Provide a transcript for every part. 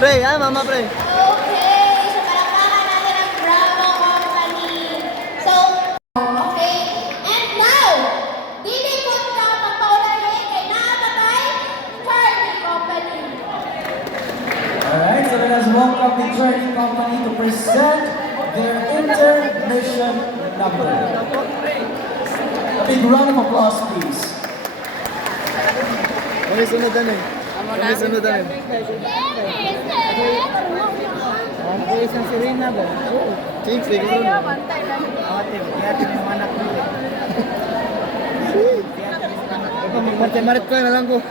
Pre, mama pre. Okay, so palakpakan natin ang Bravo Company. So, okay. And now, dili ko na magpaulahin kay nakapatay Charlie Company. Alright, so let us welcome the Charlie Company to present their intermission number. A big round of applause, please. Kami sunudan eh. Kami sunudan eh. Ang isang sirena ba? Oo. Change, siguro. Ate, tiyati ng anak mo. Ito, magmarte-marit ko na lang ko.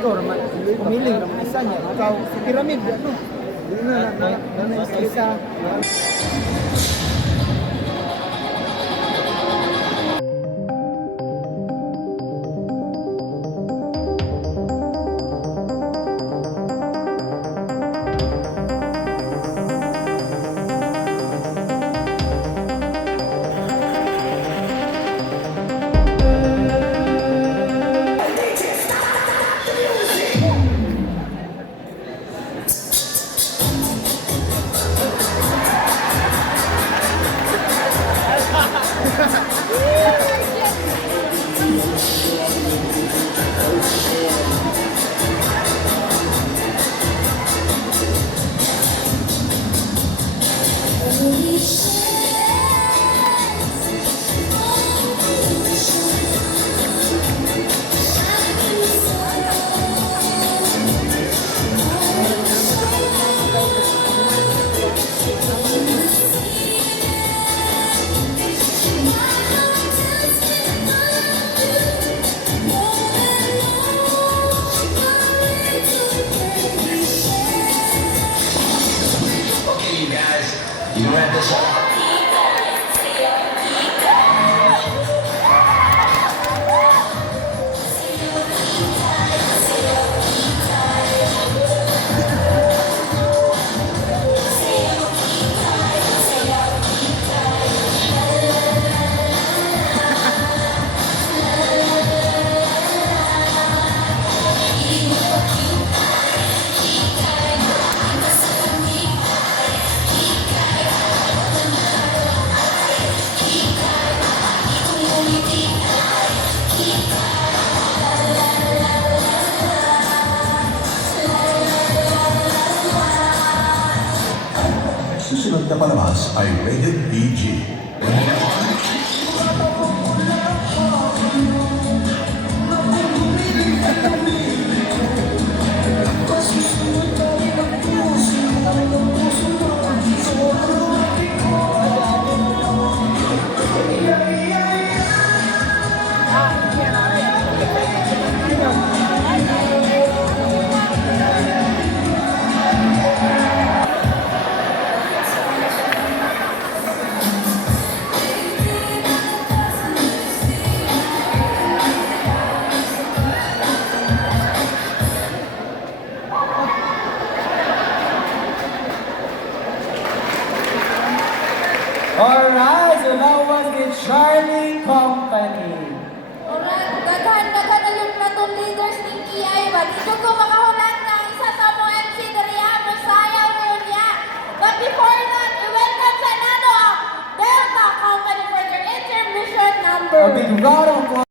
Ikaw naman, pumili naman isa niya. Ikaw, si Pyramid, ano? Yun na, isa. You read this up? Susunod na palabas ay Rated PG. Alright, so that was the Charlie Company. Alright, daghan-daghan na yung platong leaders ng EI ba? Dito ko makahulat ng isa sa mga MC Daria Mosiah Wunya. But before that, we welcome sa nano ang Delta Company for their intermission number. A big round of applause.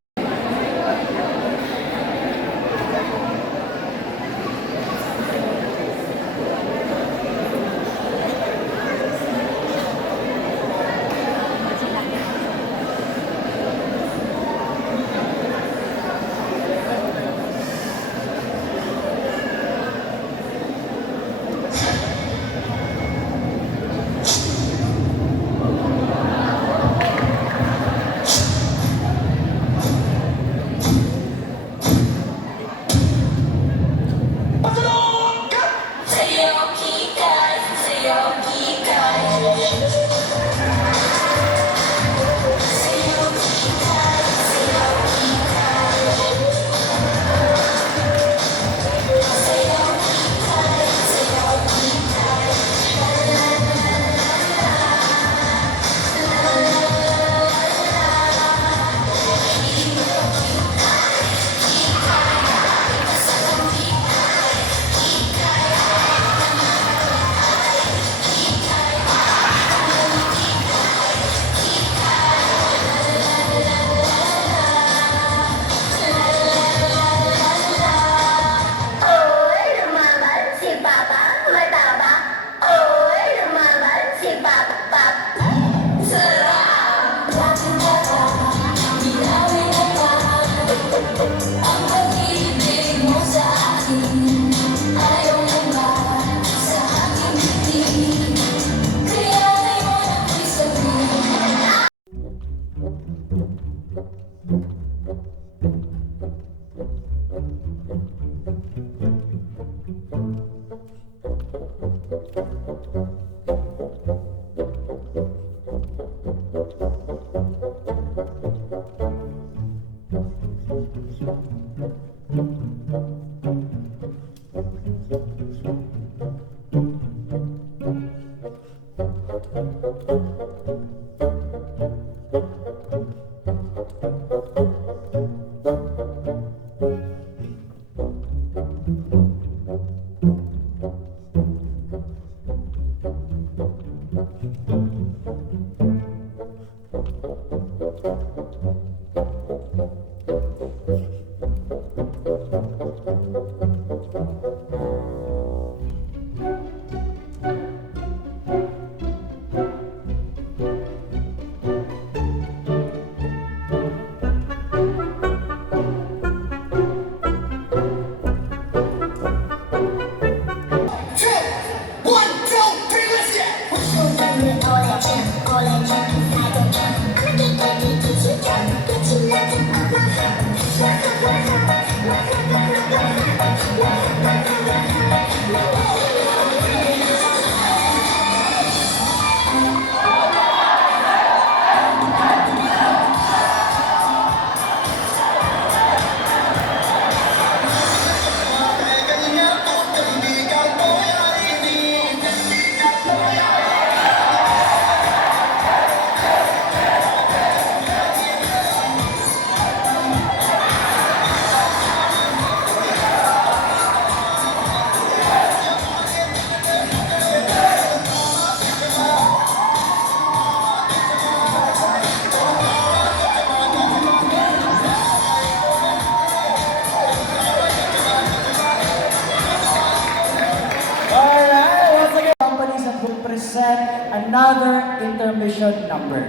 Another intermission number.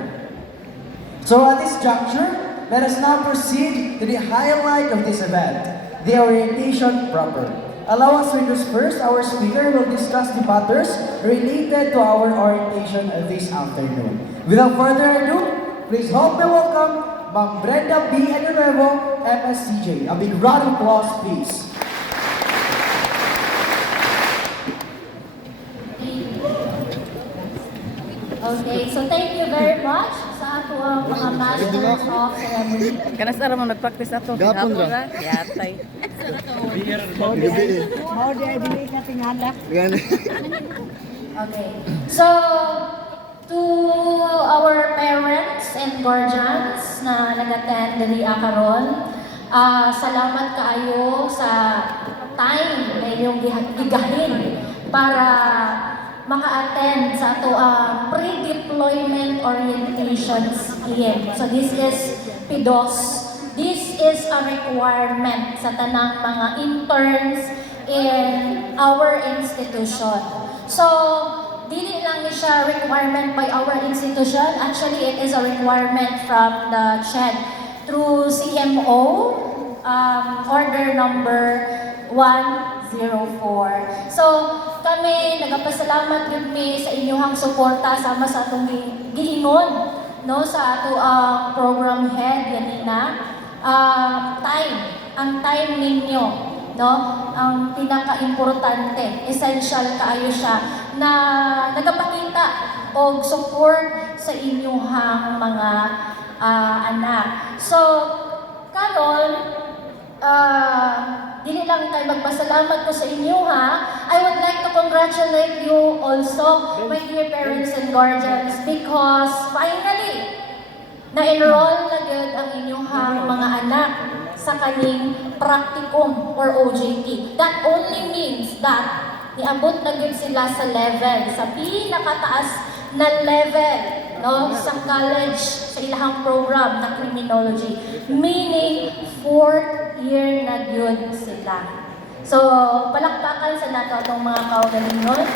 So at this juncture, let us now proceed to the highlight of this event, the orientation proper. Allow us to introduce first our speaker who will discuss the matters related to our orientation this afternoon. Without further ado, please help me welcome Ma'am Brenda B. Anuevo, MSCJ. A big round of applause, please. Okay, so thank you very much sa ato ang mga masters of ceremony. Kanas ara mo nag-practice ato. Gapon ra. Yatay. Gabi. Mao di ay dili ka tingala. Yan. Okay, so to and guardians na nag-attend diri karon. Salamat kaayo sa time na inyong gigahin para maka-attend sa ato pre-deployment orientations here. So this is PIDOS. This is a requirement sa tanang mga interns in our institution. So, dili lang ni siya requirement by our institution. Actually, it is a requirement from the CHED through CMO, order number 104. So, kami nagapasalamat yun sa inyong suporta sama sa atong giingon no sa ato program head yanina. Ang time ninyo, no? Ang pinaka-importante, essential kaayo siya na nagapakita og support sa inyong mga anak. So, karon dili lang tayo magpasalamat ko sa inyo ha. I would like to congratulate you also, my dear parents and guardians, because finally, na-enroll na gyud ang inyong mga anak sa kaning practicum or OJT. That only means that niabot na gyud sila sa level, sa pinakataas na level no, sa college, sa ilahang program na criminology. Meaning, 4th year na gyud sila. So, palakpakan sa nato atong mga kaugalingon.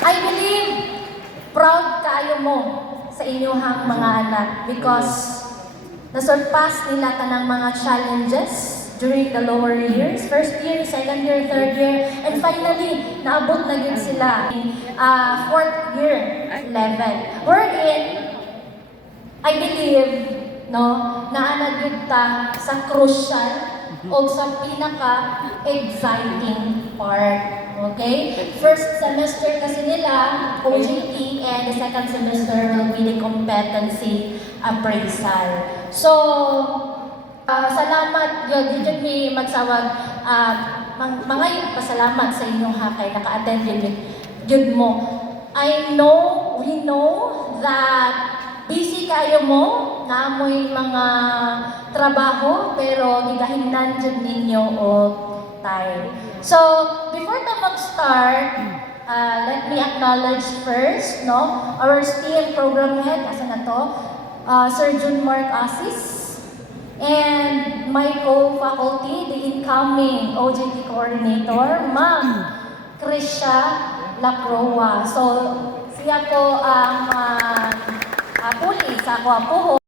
I believe proud kayo mo sa inyong mga anak because nasurpass nila tanang mga challenges during the lower years, first year, second year, third year, and finally, naabot na yun sila 4th year level. Wherein, I believe, no, naanad yun ta sa crucial o sa pinaka-exciting part. Okay? First semester kasi nila, OJT, and the second semester will be the competency appraisal. So, salamat yun ni magsawag mga yung pasalamat sa inyong kay naka-attend yun mo. We know that busy kayo mo, naamoy mga trabaho, pero gigahinan dyan ninyo o time. So, before na mag-start, let me acknowledge first, no, our STEAM program head, asa na to, Sir Jun Mark Asis, and my co-faculty, the incoming OJT coordinator, Ma'am Krisha Lacroa. So, siya po ang puli sa ako